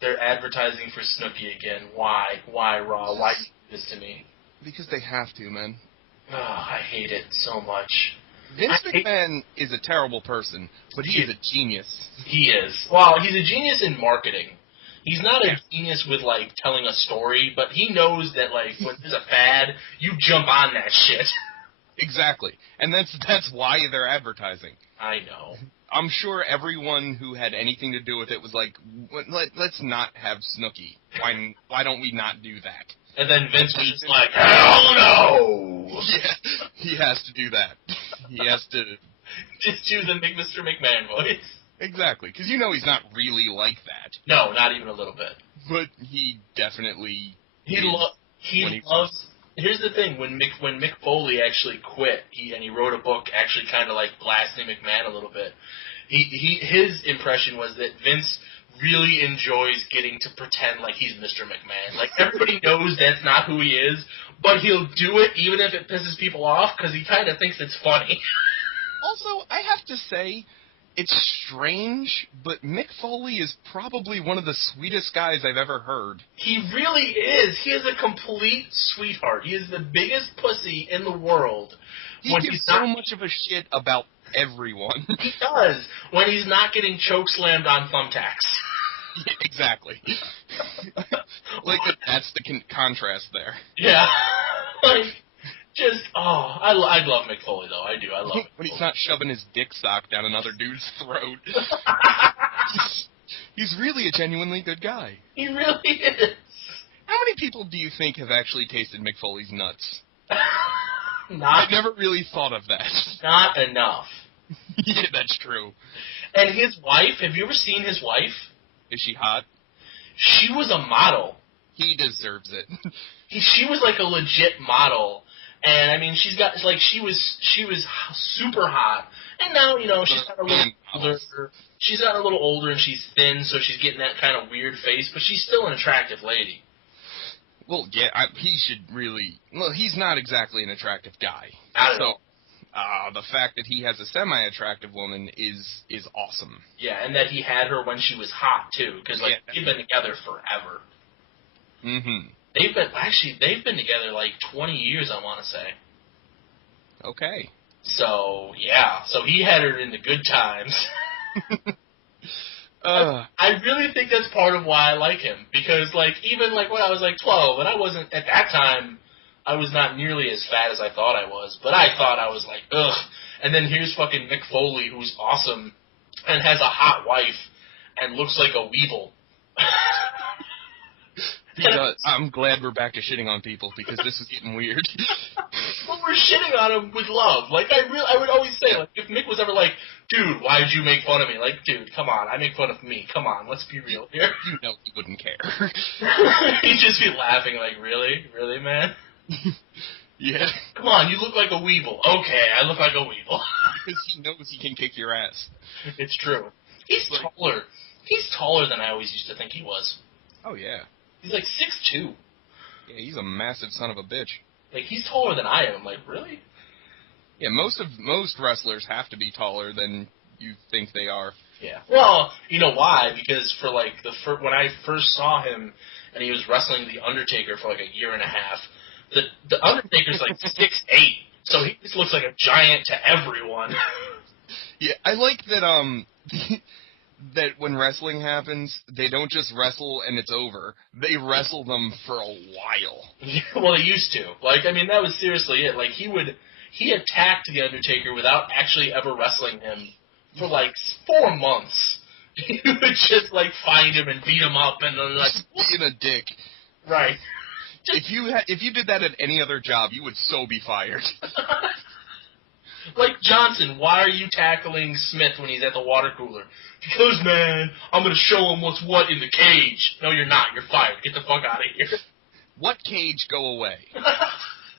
They're advertising for Snooki again. Why? Why, Raw? Why do you do this to me? Because they have to, man. Oh, I hate it so much. Vince McMahon is a terrible person, but he is a genius. He is. Well, he's a genius in marketing. He's not a genius with, like, telling a story, but he knows that, like, when there's a fad, you jump on that shit. Exactly. And that's why they're advertising. I know. I'm sure everyone who had anything to do with it was like, let's not have Snooki. Why don't we not do that? And then Vince was just like, hell no! Yeah, he has to do that. He has to... Just do the Mr. McMahon voice. Exactly, because you know he's not really like that. No, not even a little bit. But he definitely... He loves... Here's the thing, when Mick Foley actually quit, he wrote a book actually kind of like blasting McMahon a little bit, his impression was that Vince really enjoys getting to pretend like he's Mr. McMahon. Like, everybody knows that's not who he is, but he'll do it even if it pisses people off because he kind of thinks it's funny. Also, I have to say, it's strange, but Mick Foley is probably one of the sweetest guys I've ever heard. He really is. He is a complete sweetheart. He is the biggest pussy in the world. He gives so much of a shit about everyone. He does, when he's not getting chokeslammed on thumbtacks. Yeah, exactly. Like, that's the contrast there. Yeah. Like, just, I love Mick Foley, though. I do. I love it. When he's not shoving his dick sock down another dude's throat. He's really a genuinely good guy. He really is. How many people do you think have actually tasted Mick Foley's nuts? I've never really thought of that. Not enough. Yeah, that's true. And his wife, have you ever seen his wife? Is she hot? She was a model. He deserves it. She was like a legit model. And I mean, she was super hot. And now, you know, she's got a little older. She's gotten a little older and she's thin, so she's getting that kind of weird face, but she's still an attractive lady. Well, yeah, he should really... Well, he's not exactly an attractive guy. Not at all. The fact that he has a semi-attractive woman is awesome. Yeah, and that he had her when she was hot, too, because, like, they've been together forever. Mm-hmm. They've been together, like, 20 years, I want to say. Okay. So, yeah. So he had her in the good times. I really think that's part of why I like him. Because, like, even, like, when I was, like, 12, and I wasn't, at that time, I was not nearly as fat as I thought I was. But I thought I was like, ugh. And then here's fucking Mick Foley, who's awesome, and has a hot wife, and looks like a weevil. I'm glad we're back to shitting on people, because this is getting weird. Well, we're shitting on him with love. Like, I would always say, like, if Mick was ever like, dude, why did you make fun of me? Like, dude, come on, I make fun of me. Come on, let's be real here. You know he wouldn't care. He'd just be laughing like, really? Really, man? Yeah. Come on, you look like a weevil. Okay, I look like a weevil. Because he knows he can kick your ass. It's true. He's taller. He's taller than I always used to think he was. Oh, yeah. He's like 6'2". Yeah, he's a massive son of a bitch. Like, he's taller than I am. Like, really? Yeah, most wrestlers have to be taller than you think they are. Yeah. Well, you know why? Because for, like, when I first saw him, and he was wrestling The Undertaker for, like, a year and a half, the Undertaker's, like, 6'8", so he just looks like a giant to everyone. Yeah, I like that, that when wrestling happens, they don't just wrestle and it's over. They wrestle them for a while. Yeah, well, they used to. Like, I mean, that was seriously it. Like, he attacked The Undertaker without actually ever wrestling him for, like, 4 months. He would just, like, find him and beat him up and then, like... Being a dick. Right. If you did that at any other job, you would so be fired. Like Johnson, why are you tackling Smith when he's at the water cooler? Because, man, I'm going to show him what's what in the cage. No, you're not. You're fired. Get the fuck out of here. What cage? Go away.